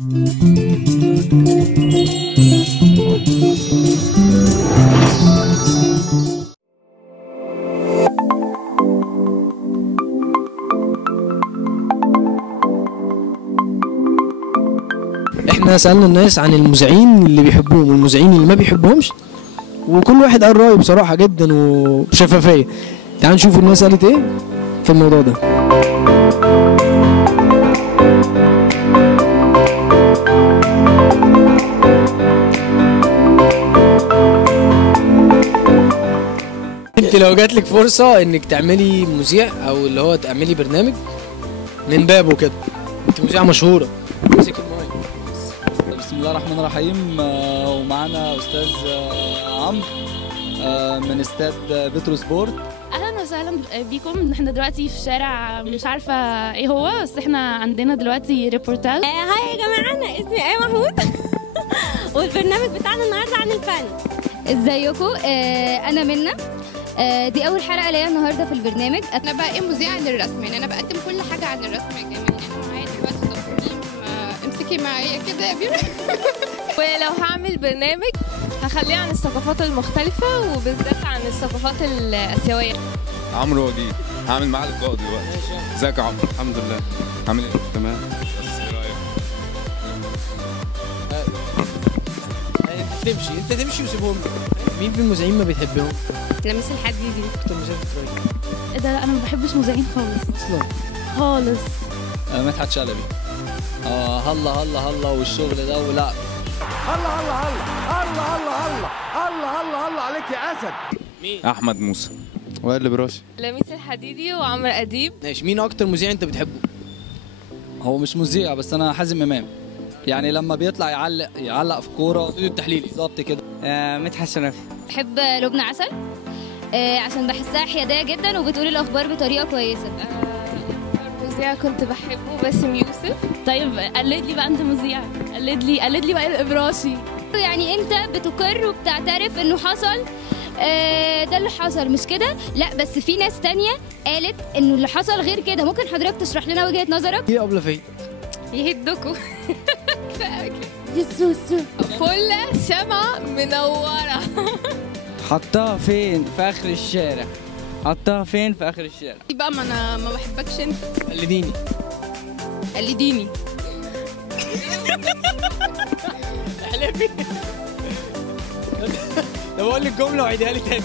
احنا سألنا الناس عن المذيعين اللي بيحبوهم والمذيعين اللي ما بيحبوهمش، وكل واحد قال رأيه بصراحة جدا وبشفافية. تعالوا نشوف الناس قالت ايه في الموضوع ده. انت لو جاتلك فرصة انك تعملي مذيع او اللي هو تعملي برنامج من بابه كده، انت مذيعة مشهورة، امسك المايك. بسم الله الرحمن الرحيم. ومعانا استاذ عمرو من استاد بترو سبورت. اهلا وسهلا بيكم. احنا دلوقتي في شارع مش عارفه ايه هو، بس احنا عندنا دلوقتي ريبورتاج. هاي يا جماعه، انا اسمي ايه محمود والبرنامج بتاعنا النهارده عن الفن. ازيكم؟ انا منى. دي اول حلقه ليا النهارده في البرنامج. انا بقى مذيعه للرسم، يعني انا بقدم كل حاجه عن الرسم كمان. يعني انا معايا دلوقتي تصميم، امسكي معايا كده يا بيرو. ولو هعمل برنامج هخليه عن الثقافات المختلفه وبالذات عن الثقافات الاسيويه. عمرو وجيه هعمل معاه لقاء دلوقتي. ازيك يا عمرو؟ الحمد لله. عامل ايه؟ تمام. بس ايه رايك؟ انت تمشي وسيبهم. مين في المذيعين ما بيتحبهم؟ لميس الحديدي. اكتر مذيع بتتفرج؟ ايه ده؟ لا انا ما بحبش مذيعين خالص اصلا خالص. مدحت شلبي. هلا هلا هلا والشغل ده ولا. هلا هلا هلا هلا هلا هلا هلا هلا هلا عليك يا اسد. مين؟ احمد موسى وائل براشي. لميس الحديدي وعمرو اديب. ماشي. مين اكتر مذيع انت بتحبه؟ هو مش مذيع بس انا حازم امام، يعني لما بيطلع يعلق في كوره استوديو التحليلي بالظبط كده. مدحت شرفي. بحب لبنى عسل عشان بحسها حياديه جدا وبتقول الاخبار بطريقه كويسه. مذيع كنت بحبه باسم يوسف. طيب قلد لي بقى، انت مذيع، قلد لي بقى الابراشي. يعني انت بتقر وبتعترف انه حصل ده اللي حصل مش كده؟ لا بس في ناس تانية قالت انه اللي حصل غير كده. ممكن حضرتك تشرح لنا وجهة نظرك؟ ايه قبل فين؟ يهدكوا. فلة شمعة منورة. حطها فين؟ في اخر الشارع. حطها فين؟ في اخر الشارع. دي بقى ما انا ما بحبكش انت. قلديني. قلديني. احلفي. طب اقول لك جمله وعيدها لي تاني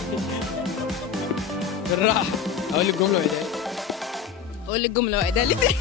بالراحه. اقول لك جمله وعيدها لي. اقول لك جمله وعيدها لي تاني.